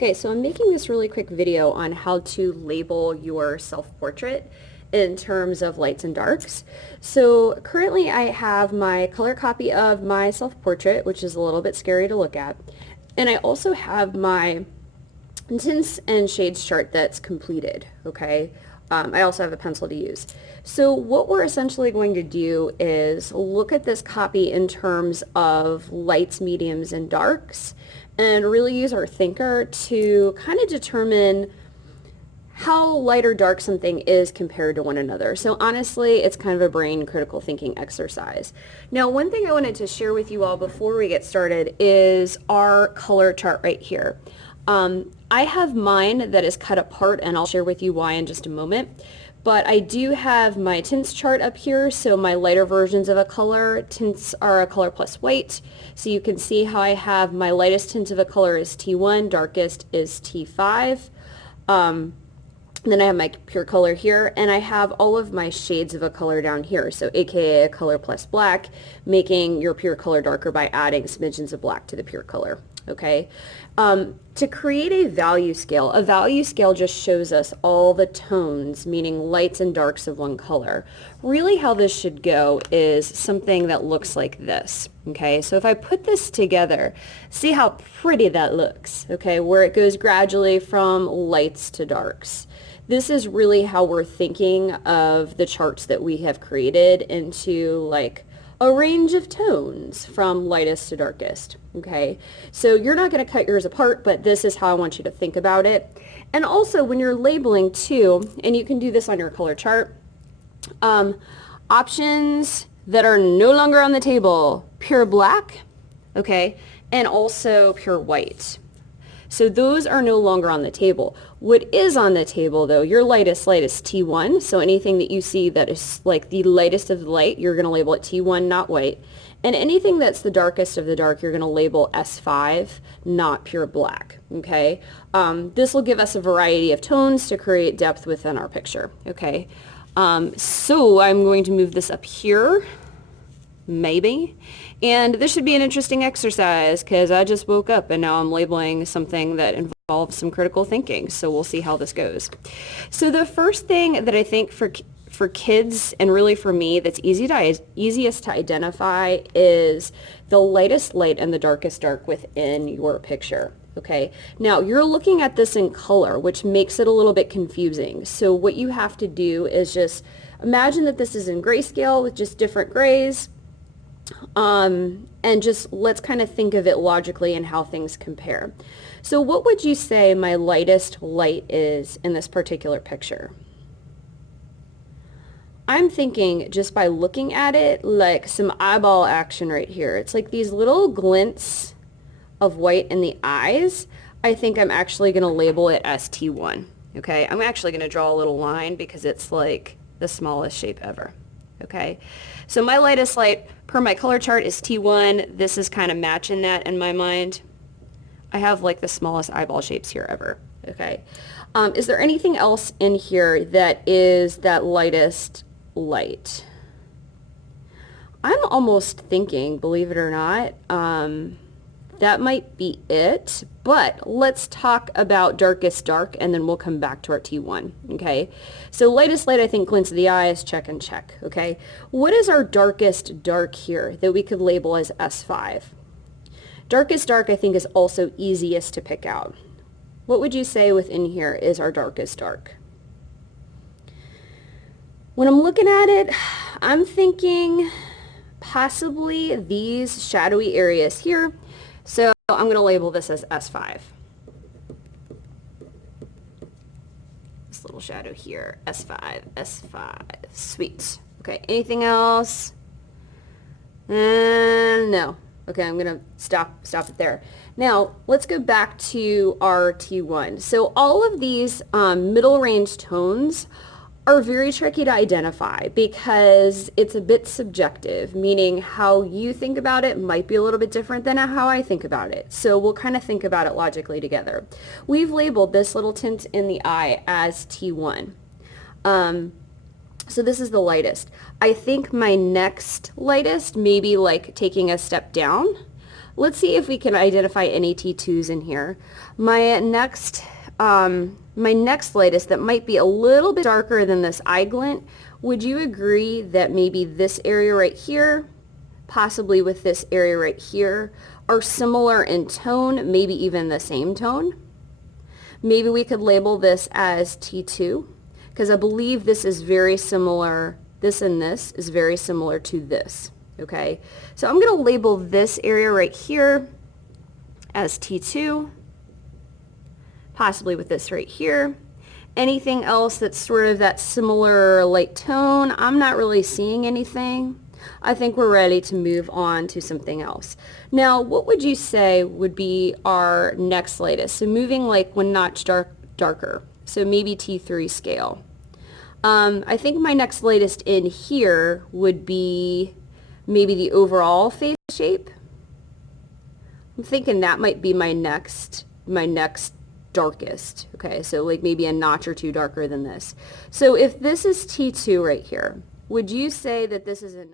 Okay, so I'm making this really quick video on how to label your self-portrait in terms of lights and darks. So currently I have my color copy of my self-portrait, which is a little bit scary to look at. And I also have my tints and shades chart that's completed, okay? I also have a pencil to use. So what we're essentially going to do is look at this copy in terms of lights, mediums, and darks, and really use our thinker to kind of determine how light or dark something is compared to one another. So honestly, it's kind of a brain critical thinking exercise. Now, one thing I wanted to share with you all before we get started is our color chart right here. I have mine that is cut apart, and I'll share with you why in just a moment. But I do have my tints chart up here, so my lighter versions of a color. Tints are a color plus white. So you can see how I have my lightest tint of a color is T1, darkest is T5. Then I have my pure color here, and I have all of my shades of a color down here, so aka a color plus black, making your pure color darker by adding smidgens of black to the pure color, okay? To create a value scale just shows us all the tones, meaning lights and darks of one color. Really how this should go is something that looks like this, okay? So if I put this together, see how pretty that looks, okay? Where it goes gradually from lights to darks. This is really how we're thinking of the charts that we have created into like a range of tones from lightest to darkest, okay? So you're not going to cut yours apart, but this is how I want you to think about it. And also when you're labeling too, and you can do this on your color chart, options that are no longer on the table, pure black, okay, and also pure white. So those are no longer on the table. What is on the table though, your lightest light is T1. So anything that you see that is like the lightest of the light, you're going to label it T1, not white. And anything that's the darkest of the dark, you're going to label S5, not pure black, okay? This will give us a variety of tones to create depth within our picture, okay? So I'm going to move this up here. Maybe. And this should be an interesting exercise because I just woke up and now I'm labeling something that involves some critical thinking. So we'll see how this goes. So the first thing that I think for kids and really for me that's easiest to identify is the lightest light and the darkest dark within your picture. Okay, now you're looking at this in color, which makes it a little bit confusing. So what you have to do is just imagine that this is in grayscale with just different grays. And just let's kind of think of it logically and how things compare. So what would you say my lightest light is in this particular picture? I'm thinking just by looking at it, like some eyeball action right here. It's like these little glints of white in the eyes. I think I'm actually going to label it as T1. Okay, I'm actually going to draw a little line because it's like the smallest shape ever. Okay, so my lightest light per my color chart is T1. This is kind of matching that in my mind. I have like the smallest eyeball shapes here ever. Okay, is there anything else in here that is that lightest light? I'm almost thinking, believe it or not, that might be it, but let's talk about darkest dark and then we'll come back to our T1, okay? So lightest light, I think glints of the eyes, check and check, okay? What is our darkest dark here that we could label as S5? Darkest dark, I think, is also easiest to pick out. What would you say within here is our darkest dark? When I'm looking at it, I'm thinking possibly these shadowy areas here. So I'm going to label this as S5. This little shadow here, S5, S5, sweet. Okay, anything else? No. Okay, I'm going to stop it there. Now, let's go back to our T1. So all of these middle range tones are very tricky to identify because it's a bit subjective, meaning how you think about it might be a little bit different than how I think about it. So we'll kind of think about it logically together. We've labeled this little tint in the eye as T1. So this is the lightest. I think my next lightest, maybe like taking a step down, Let's see if we can identify any T2s in here. My next lightest that might be a little bit darker than this eye glint, would you agree that maybe this area right here, possibly with this area right here, are similar in tone, maybe even the same tone? Maybe we could label this as T2, because I believe this is very similar, this and this is very similar to this, okay? So I'm going to label this area right here as T2, possibly with this right here. Anything else that's sort of that similar light tone, I'm not really seeing anything. I think we're ready to move on to something else. Now, what would you say would be our next lightest? So moving like one notch darker, so maybe T3 scale. I think my next lightest in here would be maybe the overall face shape. I'm thinking that might be my next darkest. Okay, so like maybe a notch or two darker than this. So if this is T2 right here, would you say that this is a